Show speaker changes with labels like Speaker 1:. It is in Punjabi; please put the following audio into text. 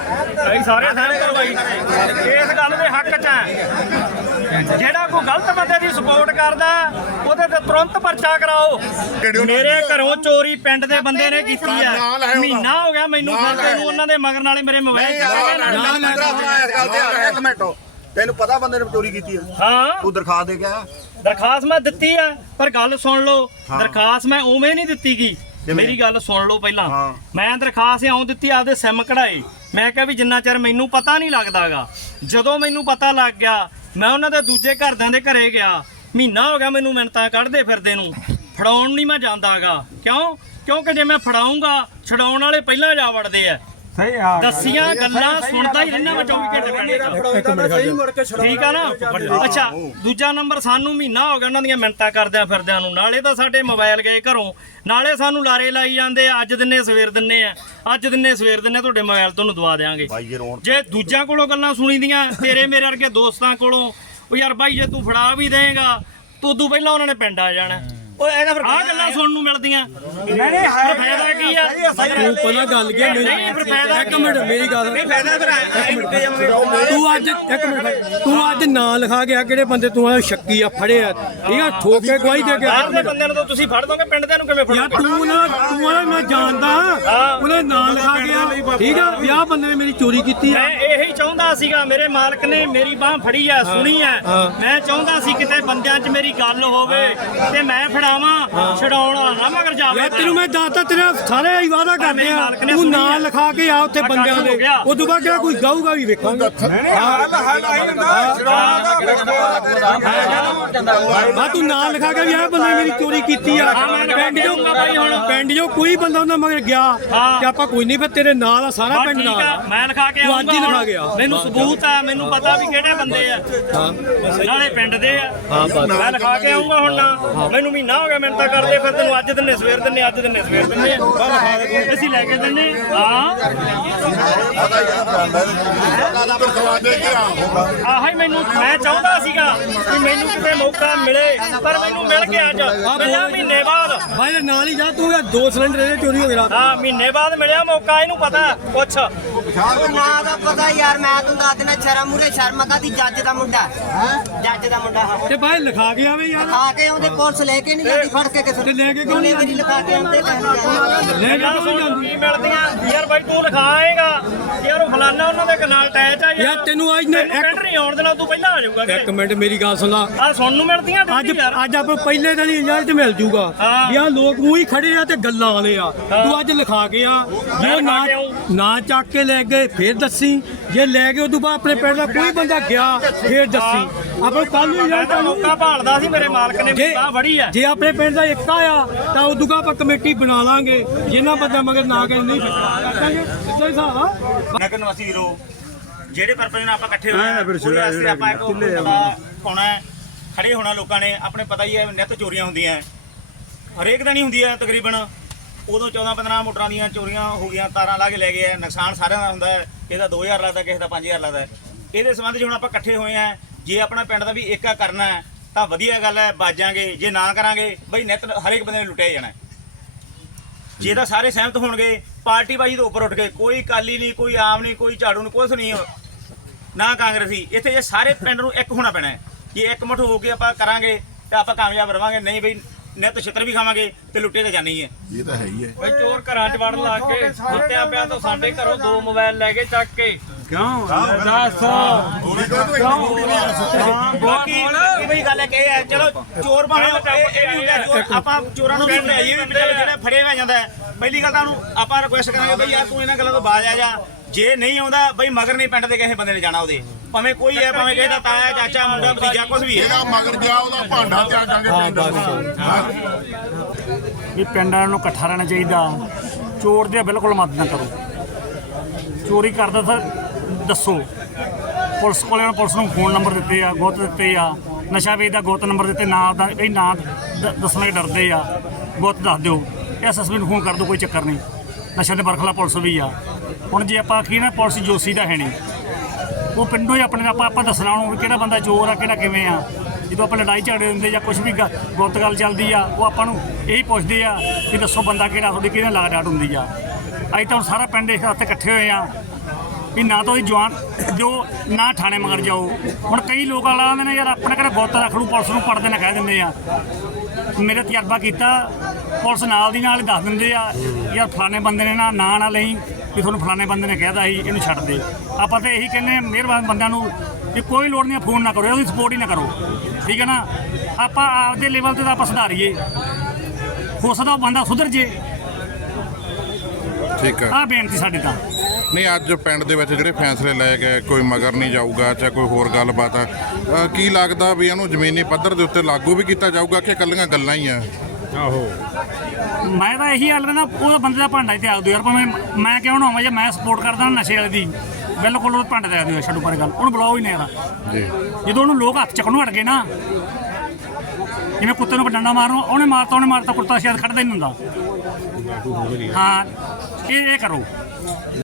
Speaker 1: ਅਸੀਂ ਸਾਰੇ ਸਹਿਮਤ ਹਾਂ ਬਾਈ ਇਸ ਗੱਲ ਦੇ ਹੱਕ 'ਚ ਹੈ। ਜਿਹੜਾ ਕੋਈ ਗਲਤ ਬੰਦੇ ਦੀ ਸਪੋਰਟ ਕਰਦਾ ਉਹਦੇ ਤੇ ਤੁਰੰਤ ਪਰਚਾ ਕਰਾਓ। ਮੇਰੇ ਘਰੋਂ ਚੋਰੀ ਪਿੰਡ ਦੇ ਬੰਦੇ ਨੇ ਕੀਤੀ ਆ, ਮਹੀਨਾ ਹੋ ਗਿਆ ਮੈਨੂੰ ਫਿਰਦੇ ਨੂੰ, ਉਹਨਾਂ ਦੇ ਮਗਰ ਨਾਲੇ ਮੇਰੇ ਮੋਬਾਈਲ
Speaker 2: ਇੱਕ ਮਿੰਟ ਤੈਨੂੰ ਪਤਾ ਬੰਦੇ ਨੇ ਚੋਰੀ ਕੀਤੀ ਆ?
Speaker 1: ਹਾਂ
Speaker 2: ਤੂੰ ਦਰਖਾਸਤ ਦੇ ਗਿਆ?
Speaker 1: ਦਰਖਾਸਤ ਮੈਂ ਦਿੱਤੀ ਆ, ਪਰ ਗੱਲ ਸੁਣ ਲਓ, ਦਰਖਾਸਤ ਮੈਂ ਉਵੇਂ ਨਹੀਂ ਦਿੱਤੀ ਗਈ। ਮੇਰੀ ਗੱਲ ਸੁਣ ਲਓ ਪਹਿਲਾਂ। ਮੈਂ ਦਰਖਾਸਤ ਇਉਂ ਦਿੱਤੀ ਆਪਦੇ ਸਿਮ ਕਢਾਏ। ਮੈਂ ਕਿਹਾ ਵੀ ਜਿੰਨਾ ਚਿਰ ਮੈਨੂੰ ਪਤਾ ਨਹੀਂ ਲੱਗਦਾਗਾ, ਜਦੋਂ ਮੈਨੂੰ ਪਤਾ ਲੱਗ ਗਿਆ ਮੈਂ ਉਹਨਾਂ ਦੇ ਦੂਜੇ ਘਰਦਿਆਂ ਦੇ ਘਰੇ ਗਿਆ। ਮਹੀਨਾ ਹੋ ਗਿਆ ਮੈਨੂੰ ਮਿੰਟਾਂ ਕੱਢਦੇ ਫਿਰਦੇ ਨੂੰ, ਫੜਾਉਣ ਨਹੀਂ ਮੈਂ ਜਾਂਦਾਗਾ। ਕਿਉਂਕਿ ਜੇ ਮੈਂ ਫੜਾਉਂਗਾ ਛਡਾਉਣ ਵਾਲੇ ਪਹਿਲਾਂ ਜਾ ਵੜਦੇ ਆ। ਦੱਸੀਆਂ ਗੱਲਾਂ ਸੁਣਦਾ ਹੀ ਰਹਿਣਾ ਮੈਂ 24 ਘੰਟੇ ਪਿੰਡ 'ਚ। ਠੀਕ ਆ ਨਾ? ਅੱਛਾ, ਦੂਜਾ ਨੰਬਰ ਸਾਨੂੰ ਮਹੀਨਾ ਹੋ ਗਿਆ ਉਹਨਾਂ ਦੀਆਂ ਮਿੰਟਾਂ ਕਰਦਿਆਂ ਫਿਰਦਿਆਂ ਨੂੰ। ਨਾਲੇ ਤਾਂ ਸਾਡੇ ਮੋਬਾਈਲ ਗਏ ਘਰੋਂ, ਨਾਲੇ ਸਾਨੂੰ ਲਾਰੇ ਲਾਈ ਜਾਂਦੇ ਆ, ਅੱਜ ਦਿਨੇ ਸਵੇਰ ਦਿੰਨੇ ਆ, ਅੱਜ ਦਿਨੇ ਸਵੇਰ ਦਿੰਨੇ, ਤੁਹਾਡੇ ਮੋਬਾਈਲ ਤੁਹਾਨੂੰ ਦਵਾ ਦਿਆਂਗੇ। ਜੇ ਦੂਜਿਆਂ ਕੋਲੋਂ ਗੱਲਾਂ ਸੁਣੀ ਦੀਆਂ, ਤੇਰੇ ਮੇਰੇ ਵਰਗੇ ਦੋਸਤਾਂ ਕੋਲੋਂ, ਉਹ ਯਾਰ ਬਾਈ ਜੇ ਤੂੰ ਫੜਾ ਵੀ ਦੇਂਗਾ ਤੂੰ ਉਦੋਂ ਪਹਿਲਾਂ ਉਹਨਾਂ ਨੇ ਪਿੰਡ ਆ ਜਾਣਾ। ਉਹ ਇਹਦਾ ਫਿਰ ਆਹ ਗੱਲਾਂ ਸੁਣਨ ਨੂੰ ਮਿਲਦੀਆਂ। ਨਹੀਂ ਫਾਇਦਾ ਕੀ ਆ?
Speaker 3: ਤੂੰ ਪਹਿਲਾਂ ਗੱਲ ਕੀ
Speaker 1: ਨਹੀਂ ਫਿਰ ਫਾਇਦਾ
Speaker 3: ਇੱਕ ਮਿੰਟ ਮੇਰੀ ਗੱਲ।
Speaker 1: ਨਹੀਂ ਫਾਇਦਾ ਫਿਰ
Speaker 3: ਤੂੰ ਅੱਜ ਇੱਕ ਮਿੰਟ ਤੂੰ ਅੱਜ ਨਾਂ ਲਿਖਾ ਗਿਆ ਕਿਹੜੇ ਬੰਦੇ ਤੂੰ ਆ ਸ਼ੱਕੀ ਆ ਫੜੇ ਆ, ਠੀਕ ਆ, ਠੋਕ ਕੇ ਗਵਾਹੀ ਦੇ ਕੇ
Speaker 1: ਬਾਹਰ ਦੇ ਬੰਦਿਆਂ ਨੂੰ ਤਾਂ ਤੁਸੀਂ ਫੜ ਦੋਗੇ, ਪਿੰਡ ਦੇ ਨੂੰ ਕਿਵੇਂ
Speaker 3: ਯਾਰ
Speaker 1: ਫੜੋਗੇ?
Speaker 3: ਤੂੰ ਮੈਂ ਜਾਣਦਾ ਉਹਨੇ ਨਾਂ ਲਿਖਾ ਗਿਆ, ਠੀਕ ਆ, ਵੀ ਆਹ ਬੰਦੇ ਨੇ ਮੇਰੀ ਚੋਰੀ ਕੀਤੀ ਆ।
Speaker 1: ਮੈਂ ਇਹੀ ਚਾਹੁੰਦਾ ਸੀਗਾ, ਮੇਰੇ ਮਾਲਕ ਨੇ ਮੇਰੀ ਬਾਹ ਫੜੀ ਆ, ਸੁਣੀ ਆ। ਮੈਂ ਚਾਹੁੰਦਾ ਸੀ ਕਿਤੇ ਬੰਦਿਆਂ 'ਚ ਮੇਰੀ ਗੱਲ ਹੋਵੇ ਤੇ ਮੈਂ ਫੜਾਵਾਂ, ਛਡਾਉਣ ਵਾਲਾ ਨਾ ਮਗਰ ਜਾਵੇ।
Speaker 3: ਯਾਰ ਤੈਨੂੰ ਮੈਂ ਦੱਸਤਾ, ਤੇਰੇ ਸਾਰੇ ਹੀ ਵਾਅਦਾ ਕਰਦੇ ਆ, ਤੂੰ ਨਾਂ ਲਿਖਾ ਕੇ ਆ ਉੱਥੇ ਬੰਦਿਆਂ ਦੇ, ਉਦੋਂ ਬਾਅਦ ਕਿਹੜਾ ਕੋਈ ਗਾਊਗਾ ਵੀ ਵੇਖਾਂਗੇ। ਹਾਂ ਤੂੰ ਨਾਂ ਲਿਖਾ ਕੇ ਵੀ ਆਹ ਬੰਦੇ ਮੇਰੀ ਚੋਰੀ ਕੀਤੀ ਆ। ਪਿੰਡ 'ਚੋਂ ਕੋਈ ਬੰਦਾ ਉਹਨਾਂ ਮਗਰ ਗਿਆ ਤੇ ਆਪਾਂ ਕੋਈ ਨਹੀਂ, ਫਿਰ ਤੇਰੇ ਨਾਲ ਆ ਸਾਰਾ ਪਿੰਡ ਨਾਲ।
Speaker 1: ਮੈਂ ਲਿਖਾ ਕੇ
Speaker 3: ਤੂੰ ਅੱਜ ਹੀ ਲਿਖਾ ਗਿਆ,
Speaker 1: ਮੈਨੂੰ ਸਬੂਤ ਆ, ਮੈਨੂੰ ਪਤਾ ਵੀ ਕਿਹੜੇ ਬੰਦੇ ਆ, ਨਾਲੇ ਪਿੰਡ ਦੇ ਆ। ਮੈਂ ਲਿਖਾ ਕੇ ਆਉਂਗਾ ਹੁਣ ਨਾ, ਮੈਨੂੰ ਮਹੀਨਾ ਹੋ ਗਿਆ ਮਿੰਟ ਤਾਂ ਕਰਦੇ ਫਿਰ ਤੈਨੂੰ ਅੱਜ ਦਿਨੇ ਸਵੇਰ ਦਿੰਨੇ, ਅੱਜ ਦਿਨੇ ਸਵੇਰ ਦਿੰਨੇ ਅਸੀਂ ਲੈ ਕੇ ਦਿੰਨੇ। ਆਹ ਹੀ ਮੈਨੂੰ ਮੈਂ ਚਾਹੁੰਦਾ ਸੀਗਾ ਕਿ ਮੈਨੂੰ ਕਿਤੇ ਮੌਕਾ ਮਿਲੇ, ਪਰ ਮੈਨੂੰ ਮਿਲ ਗਿਆ ਅੱਜ 50 ਮਹੀਨੇ ਬਾਅਦ।
Speaker 3: ਭਾਈ ਨਾਲ ਹੀ ਜਾ ਤੂੰ, 2 ਸਿਲੰਡਰ ਇਹਦੇ ਚੋਰੀ ਹੋ ਗਿਆ।
Speaker 1: ਹਾਂ ਮਹੀਨੇ ਬਾਅਦ ਮਿਲਿਆ ਮੌਕਾ, ਇਹਨੂੰ ਪਤਾ ਪੁੱਛ
Speaker 4: ਨਾ ਦਾ ਪਤਾ ਯਾਰ, ਮੈਂ ਤੂੰ ਦੱਸ ਦੇਣਾ ਸ਼ਰਮ ਮੂਰੇ ਸ਼ਰਮ ਕਾਦੀ, ਜੱਜ ਦਾ ਮੁੰਡਾ, ਜੱਜ ਦਾ ਮੁੰਡਾ
Speaker 3: ਤੇ ਭਾਈ ਲਿਖਾ ਕੇ ਆਵੇ ਯਾਰ,
Speaker 4: ਲਿਖਾ ਕੇ ਆਉਂਦੇ, ਪੁਲਿਸ ਲੈ ਕੇ ਨਹੀਂ ਜਾਂਦੀ ਫੜ ਕੇ ਕਿਸੇ
Speaker 3: ਤੇ ਲੈ ਕੇ ਕਿਉਂ ਨਹੀਂ
Speaker 4: ਮੇਰੀ ਲਿਖਾ ਕੇ ਆਉਂਦੇ
Speaker 3: ਲੈ ਕੇ ਕਿਉਂ ਜਾਂਦੀ?
Speaker 1: ਕੀ ਮਿਲਦੀਆਂ ਯਾਰ ਬਾਈ, ਤੂੰ ਲਿਖਾਏਗਾ ਯਾਰ ਉਹ ਫਲਾਨਾ ਉਹਨਾਂ ਦੇ ਨਾਲ ਅਟੈਚ ਆ
Speaker 3: ਯਾਰ ਤੈਨੂੰ ਅੱਜ ਨੇ
Speaker 1: ਪਿੰਡ ਨਹੀਂ ਆਉਣ ਦੇਣਾ, ਤੂੰ ਪਹਿਲਾਂ ਆ ਜਾਊਗਾ।
Speaker 3: ਇੱਕ ਮਿੰਟ ਮੇਰੀ ਗੱਲ ਸੁਣ ਲਾ,
Speaker 1: ਆ ਸੁਣਨ ਨੂੰ ਮਿਲਦੀਆਂ
Speaker 3: ਅੱਜ ਆਪਾਂ ਪਹਿਲੇ ਦਿਨ ਹੀ ਰਿਜ਼ਲਟ ਮਿਲ ਜੂਗਾ ਵੀ ਆਹ ਲੋਕ ਮੂੰਹ ਹੀ ਖੜੇ ਆ ਤੇ ਗੱਲਾਂ ਵਾਲੇ ਆ। ਤੂੰ ਅੱਜ ਲਿਖਾ ਕੇ ਆ, ਜੇ ਨਾ ਚੱਕ ਕੇ ਲੈ ਗਏ ਫੇਰ ਦੱਸੀ, ਜੇ ਲੈ ਗਏ ਉਦੋਂ ਬਾਅਦ ਆਪਣੇ ਪਿੰਡ ਦਾ ਕੋਈ ਬੰਦਾ ਗਿਆ ਫੇਰ ਦੱਸੀ। ਆਪਾਂ ਕੱਲ ਨੂੰ ਰਿਜ਼ਲਟ
Speaker 1: ਮੌਕਾ ਭਾਲਦਾ ਸੀ, ਮੇਰੇ ਮਾਲਕ ਨੇ ਬਾਹ ਫੜੀ ਆ।
Speaker 3: ਜੇ ਆਪਣੇ ਪਿੰਡ ਦਾ ਏਕਤਾ ਆ ਤਾਂ ਉਦੋਂ ਆਪਾਂ ਕਮੇਟੀ ਬਣਾ ਲਾਂਗੇ, ਜਿਨ੍ਹਾਂ ਬੰਦਾ ਮਗਰ ਨਾ ਗਏ ਨਹੀਂ ਕਰਾਂਗੇ। ਇੱਦਾਂ ਹੀ ਹਿਸਾਬ ਆ।
Speaker 5: ਨਗਰ ਨਿਵਾਸੀ ਵੀਰੋ, ਜਿਹੜੇ ਪਰਪਸ ਨਾਲ ਆਪਾਂ ਇਕੱਠੇ ਹੋਏ ਆ, ਉਹਦੇ ਵਾਸਤੇ ਆਪਾਂ ਇੱਕ ਪਤਾ ਪਾਉਣਾ ਹੈ, ਖੜੇ ਹੋਣਾ। ਲੋਕਾਂ ਨੇ ਆਪਣੇ ਪਤਾ ਹੀ ਹੈ ਨਿੱਤ ਚੋਰੀਆਂ ਹੁੰਦੀਆਂ, ਹਰੇਕ ਦਿਨ ਹੀ ਹੁੰਦੀਆਂ ਤਕਰੀਬਨ। ਉਦੋਂ 14-15 ਮੋਟਰਾਂ ਦੀਆਂ ਚੋਰੀਆਂ ਹੋ ਗਈਆਂ, ਤਾਰਾਂ ਲਾ ਕੇ ਲੈ ਗਏ। ਨੁਕਸਾਨ ਸਾਰਿਆਂ ਦਾ ਹੁੰਦਾ ਹੈ, ਕਿਸੇ ਦਾ 2000 ਲੱਗਦਾ, ਕਿਸੇ ਦਾ 5000 ਲੱਗਦਾ। ਇਹਦੇ ਸੰਬੰਧ 'ਚ ਹੁਣ ਆਪਾਂ ਇਕੱਠੇ ਹੋਏ ਆ, ਜੇ ਆਪਣਾ ਪਿੰਡ ਦਾ ਵੀ ਏਕਾ ਕਰਨਾ ਹੈ ਤਾਂ ਵਧੀਆ ਗੱਲ ਹੈ, ਬਾਜਾਂਗੇ। ਜੇ ਨਾ ਕਰਾਂਗੇ ਬਈ ਨਿੱਤ ਹਰੇਕ ਬੰਦੇ ਨੇ ਲੁੱਟਿਆ ਜਾਣਾ। ਜੇ ਤਾਂ ਸਾਰੇ ਸਹਿਮਤ ਹੋਣਗੇ, ਪਾਰਟੀ ਬਾਜੀ ਤੋਂ ਉੱਪਰ ਉੱਠ ਕੇ, ਕੋਈ ਅਕਾਲੀ ਨਹੀਂ, ਕੋਈ ਆਮ ਨਹੀਂ, ਕੋਈ ਝਾੜੂ ਨਹੀਂ, ਕੁਛ ਨਹੀਂ, ਨਾ ਕਾਂਗਰਸੀ। ਇੱਥੇ ਇਹ ਸਾਰੇ ਪਿੰਡ ਨੂੰ ਇੱਕ ਹੋਣਾ ਪੈਣਾ ਹੈ। ਜੇ ਇਕਮੁੱਠ ਹੋ ਕੇ ਆਪਾਂ ਕਰਾਂਗੇ ਤਾਂ ਆਪਾਂ ਕਾਮਯਾਬ ਰਵਾਂਗੇ। ਨਹੀਂ ਬਈ ਨਿੱਤ ਛਿੱਤਰ ਵੀ ਖਾਵਾਂਗੇ ਤੇ ਲੁੱਟੇ ਤਾਂ ਜਾਣੀ ਹੈ।
Speaker 2: ਇਹ ਤਾਂ ਹੈ ਹੀ ਹੈ
Speaker 1: ਬਈ ਚੋਰ ਘਰਾਂ 'ਚ ਵੜਨ ਲੱਗ ਕੇ ਸੁੱਤਿਆਂ ਪਿਆ ਤਾਂ ਸਾਡੇ ਘਰੋਂ 2 ਮੋਬਾਈਲ ਲੈ ਕੇ ਚੱਕ ਕੇ।
Speaker 5: ਬਾਕੀ ਬਈ ਗੱਲ ਇਹ ਹੈ, ਚਲੋ ਚੋਰ ਭਾਵੇਂ ਇਹ ਵੀ ਹੁੰਦਾ, ਚੋਰ ਆਪਾਂ ਚੋਰਾਂ ਨੂੰ ਵੀ ਲਿਆਈਏ ਵੀ ਜਿਹੜੇ ਫੜੇ ਹੋ ਜਾਂਦਾ। ਪਹਿਲੀ ਗੱਲ ਤਾਂ ਉਹਨੂੰ ਆਪਾਂ ਰਿਕੁਐਸਟ ਕਰਾਂਗੇ ਬਈ ਯਾਰ ਤੂੰ ਇਹਨਾਂ ਗੱਲਾਂ ਤੋਂ ਬਾਜ਼ ਆ ਜਾ। ਜੇ ਨਹੀਂ ਆਉਂਦਾ ਬਈ ਮਗਰ ਨਹੀਂ ਪਿੰਡ ਦੇ ਕਿਸੇ ਬੰਦੇ ਨੇ ਜਾਣਾ, ਉਹਦੇ ਭਾਵੇਂ ਕੋਈ ਹੈ, ਭਾਵੇਂ ਕਿਸੇ ਦਾ ਤਾਇਆ, ਚਾਚਾ, ਮੁੰਡਾ, ਭਤੀਜਾ, ਕੁਝ ਵੀ ਹੈ,
Speaker 2: ਮਗਰ ਗਿਆ ਉਹਦਾ ਭਾਂਡਾ ਤਿਆਗਾਂਗੇ
Speaker 6: ਵੀ ਪਿੰਡਾਂ ਨੂੰ ਇਕੱਠਾ ਰਹਿਣਾ ਚਾਹੀਦਾ। ਚੋਰ ਦੀ ਬਿਲਕੁਲ ਮਦਦ ਨਾ ਕਰੋ। ਚੋਰੀ ਕਰਦਾ ਤਾਂ ਦੱਸੋ। ਪੁਲਿਸ ਕੋਲੇ ਪੁਲਿਸ ਨੂੰ ਫੋਨ ਨੰਬਰ ਦਿੱਤੇ ਆ, ਗੁੱਤ ਦਿੱਤੇ ਆ, ਨਸ਼ਾ ਵੇਚਦਾ ਗੁੱਤ ਨੰਬਰ ਦਿੱਤੇ, ਨਾਂ ਦਾ ਇਹ ਨਾਂ ਦੱਸਣ ਲਈ ਡਰਦੇ ਆ, ਗੁੱਤ ਦੱਸ ਦਿਓ। SSB ਨੂੰ ਫੋਨ ਕਰ ਦਿਓ, ਕੋਈ ਚੱਕਰ ਨਹੀਂ। ਨਸ਼ਾ ਦੇ ਬਰਖਲਾ ਪੁਲਿਸ ਵੀ ਆ। ਹੁਣ ਜੇ ਆਪਾਂ ਆਖੀਏ ਨਾ ਪੁਲਿਸ ਜੋਸ਼ੀ ਦਾ ਹੈ ਨਹੀਂ, ਉਹ ਪਿੰਡੋਂ ਹੀ ਆਪਣੇ ਆਪਾਂ ਦੱਸਣਾ ਉਹਨੂੰ ਵੀ ਕਿਹੜਾ ਬੰਦਾ ਚੋਰ ਆ, ਕਿਹੜਾ ਕਿਵੇਂ ਆ। ਜਦੋਂ ਆਪਾਂ ਲੜਾਈ ਝਗੜੇ ਹੁੰਦੇ ਜਾਂ ਕੁਛ ਵੀ ਗੁੱਤ ਗੱਲ ਚੱਲਦੀ ਆ, ਉਹ ਆਪਾਂ ਨੂੰ ਇਹੀ ਪੁੱਛਦੇ ਆ ਕਿ ਦੱਸੋ ਬੰਦਾ ਕਿਹੜਾ, ਤੁਹਾਡੀ ਕਿਹਦੇ ਨਾਲ ਲਾਗ ਡਾਟ ਹੁੰਦੀ ਆ। ਅਸੀਂ ਤਾਂ ਹੁਣ ਸਾਰਾ ਪਿੰਡ ਇਸ ਵਾਸਤੇ ਇਕੱਠੇ ਹੋਏ ਆ ਵੀ ਨਾ ਤਾਂ ਉਹਦੀ ਜਵਾਨ ਜੋ ਨਾ ਥਾਣੇ ਮਗਰ ਜਾਓ। ਹੁਣ ਕਈ ਲੋਕ ਆਉਂਦੇ ਨੇ ਯਾਰ ਆਪਣੇ ਘਰੇ ਗੁੱਤ ਰੱਖ ਲੂ, ਪੁਲਿਸ ਨੂੰ ਪੜਦੇ ਨਾ ਕਹਿ ਦਿੰਦੇ ਆ। ਮੇਰਾ ਤਜਰਬਾ ਕੀਤਾ, ਪੁਲਿਸ ਨਾਲ ਦੀ ਨਾਲ ਹੀ ਦੱਸ ਦਿੰਦੇ ਆ ਯਾਰ ਫਲਾਣੇ ਬੰਦੇ ਨੇ ਨਾ ਲਈ ਵੀ ਤੁਹਾਨੂੰ ਫਲਾਣੇ ਬੰਦੇ ਨੇ ਕਹਿਦਾ ਸੀ ਇਹਨੂੰ ਛੱਡ ਦੇ। ਆਪਾਂ ਤਾਂ ਇਹੀ ਕਹਿੰਦੇ ਮਿਹਰਬਾਨ ਬੰਦਿਆਂ ਨੂੰ ਕਿ ਕੋਈ ਲੋੜ ਨਹੀਂ, ਫੋਨ ਨਾ ਕਰੋ, ਉਹਦੀ ਸਪੋਰਟ ਹੀ ਨਾ ਕਰੋ, ਠੀਕ ਹੈ ਨਾ। ਆਪਾਂ ਆਪਦੇ ਲੈਵਲ ਤੇ ਤਾਂ ਆਪਾਂ ਸੁਧਾਰੀਏ, ਹੋ ਸਕਦਾ ਉਹ ਬੰਦਾ ਸੁਧਰ ਜੇ।
Speaker 7: ਠੀਕ ਹੈ।
Speaker 6: ਆਹ ਬੇਨਤੀ ਸਾਡੀ ਤਾਂ।
Speaker 7: ਨਹੀਂ, ਅੱਜ ਪਿੰਡ ਦੇ ਵਿੱਚ ਜਿਹੜੇ ਫੈਸਲੇ ਲਏ ਗਏ, ਕੋਈ ਮਗਰ ਨਹੀਂ ਜਾਊਗਾ ਚਾਹੇ ਕੋਈ ਹੋਰ ਗੱਲਬਾਤ ਆ, ਕੀ ਲੱਗਦਾ ਵੀ ਇਹਨੂੰ ਜ਼ਮੀਨੀ ਪੱਧਰ ਦੇ ਉੱਤੇ ਲਾਗੂ ਵੀ ਕੀਤਾ ਜਾਊਗਾ ਕਿ ਇਕੱਲੀਆਂ ਗੱਲਾਂ ਹੀ ਆ?
Speaker 6: ਮੈਂ ਤਾਂ ਇਹੀ ਹਾਲ ਨਾ, ਉਹਦਾ ਬੰਦੇ ਦਾ ਭਾਂਡਾ ਹੀ ਤਿਆਗ ਦਿਓ ਯਾਰ। ਭਾਵੇਂ ਮੈਂ ਕਿਉਂ ਨਾ ਹੋਵਾਂ, ਜੇ ਮੈਂ ਸਪੋਰਟ ਕਰਦਾ ਨਸ਼ੇ ਵਾਲੇ ਦੀ, ਬਿਲਕੁਲ ਉਹ ਭਾਂਡਾ ਤਿਆਗ ਦਿਓ, ਛੱਡੋ ਪਰੇ ਗੱਲ, ਉਹਨੂੰ ਬੁਲਾਓ ਹੀ ਨਹੀਂ ਯਾਰ।
Speaker 7: ਜੀ,
Speaker 6: ਜਦੋਂ ਉਹਨੂੰ ਲੋਕ ਹੱਥ ਚੱਕਣੋਂ ਹਟ ਗਏ ਨਾ, ਜਿਵੇਂ ਕੁੱਤੇ ਨੂੰ ਡੰਡਾ ਮਾਰਨਾ, ਉਹਨੇ ਮਾਰਤਾ, ਕੁੱਤਾ ਸ਼ਾਇਦ ਖੜਦਾ ਹੀ ਨਹੀਂ ਹੁੰਦਾ। ਹਾਂ, ਇਹ ਕਰੋ।